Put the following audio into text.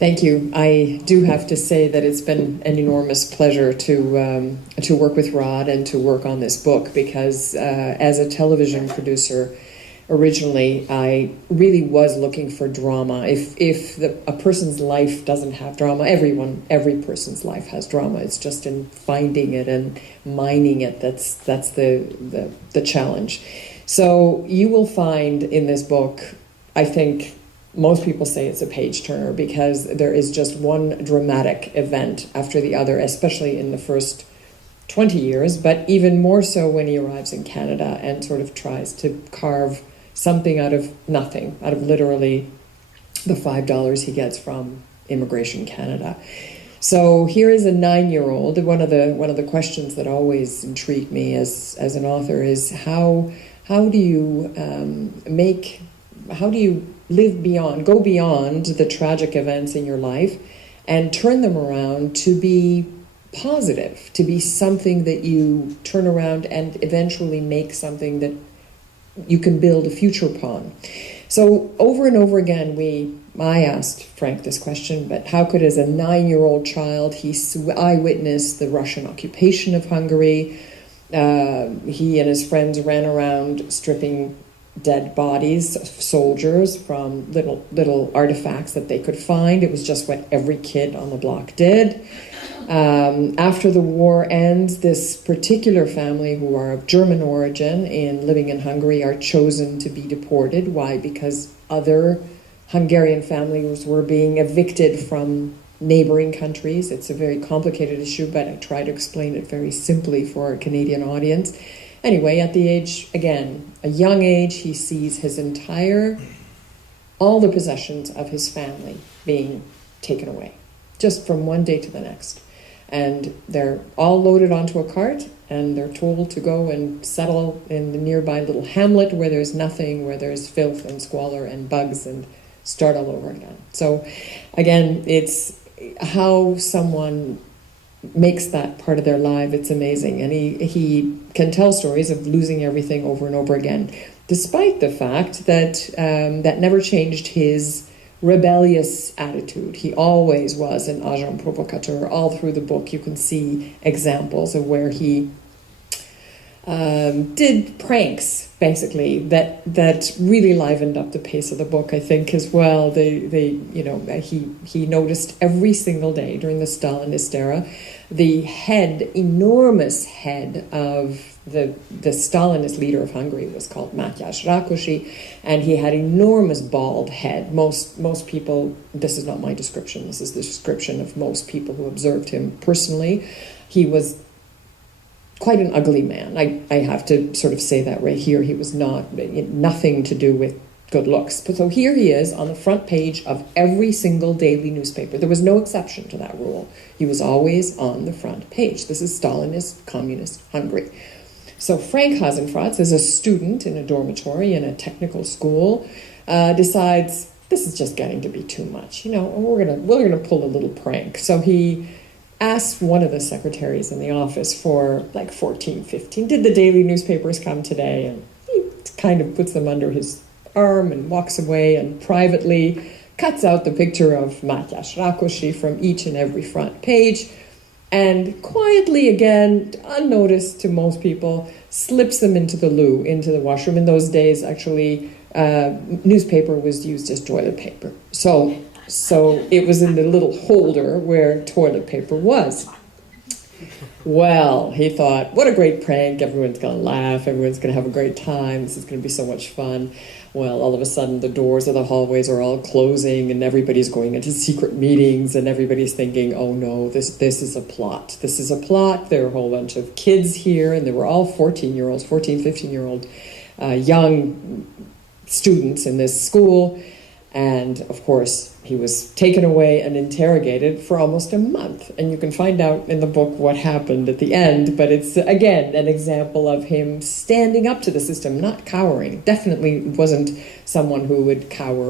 Thank you. I do have to say that it's been an enormous pleasure to work with Rod and to work on this book, because as a television producer, originally I really was looking for drama. If a person's life doesn't have drama, every person's life has drama. It's just in finding it and mining it that's the challenge. So you will find in this book, I think, most people say it's a page turner, because there is just one dramatic event after the other, especially in the first 20 years, but even more so when he arrives in Canada and sort of tries to carve something out of nothing, out of literally the $5 he gets from Immigration Canada. So here is a 9-year-old. One of the questions that always intrigue me as an author is how do you go beyond the tragic events in your life and turn them around to be positive, to be something that you turn around and eventually make something that you can build a future upon. So over and over again, I asked Frank this question, but how could, as a 9-year-old child, he eyewitnessed the Russian occupation of Hungary? He and his friends ran around stripping dead bodies of soldiers from little artifacts that they could find. It was just what every kid on the block did. After the war ends, this particular family, who are of German origin and living in Hungary, are chosen to be deported. Why? Because other Hungarian families were being evicted from neighboring countries. It's a very complicated issue, but I try to explain it very simply for a Canadian audience. Anyway, at the age, again, a young age, he sees all the possessions of his family being taken away, just from one day to the next. And they're all loaded onto a cart, and they're told to go and settle in the nearby little hamlet where there's nothing, where there's filth and squalor and bugs, and start all over again. So, again, it's how someone makes that part of their life. It's amazing. And he can tell stories of losing everything over and over again, despite the fact that that never changed his rebellious attitude. He always was an agent provocateur. All through the book you can see examples of where he did pranks, basically, that really livened up the pace of the book, I think, as well. He noticed every single day during the Stalinist era the enormous head of the Stalinist leader of Hungary was called Mátyás Rákosi, and he had enormous bald head. Most people, this is not my description, this is the description of most people who observed him personally. He was quite an ugly man. I have to sort of say that right here. He was nothing to do with good looks. But so here he is on the front page of every single daily newspaper. There was no exception to that rule. He was always on the front page. This is Stalinist, communist Hungary. So Frank Hasenfratz, as a student in a dormitory in a technical school, decides this is just getting to be too much. We're gonna pull a little prank. So he asked one of the secretaries in the office for like 14, 15. Did the daily newspapers come today? And he kind of puts them under his arm and walks away and privately cuts out the picture of Mátyás Rákosi from each and every front page, and quietly, again, unnoticed to most people, slips them into the washroom. In those days, actually, newspaper was used as toilet paper. So it was in the little holder where toilet paper was. Well, he thought, what a great prank. Everyone's going to laugh. Everyone's going to have a great time. This is going to be so much fun. Well, all of a sudden, the doors of the hallways are all closing, and everybody's going into secret meetings, and everybody's thinking, oh no, this is a plot. This is a plot. There are a whole bunch of kids here, and they were all 14-year-olds, 14, 15-year-old young students in this school. And, of course, he was taken away and interrogated for almost a month. And you can find out in the book what happened at the end. But it's, again, an example of him standing up to the system, not cowering. Definitely wasn't someone who would cower.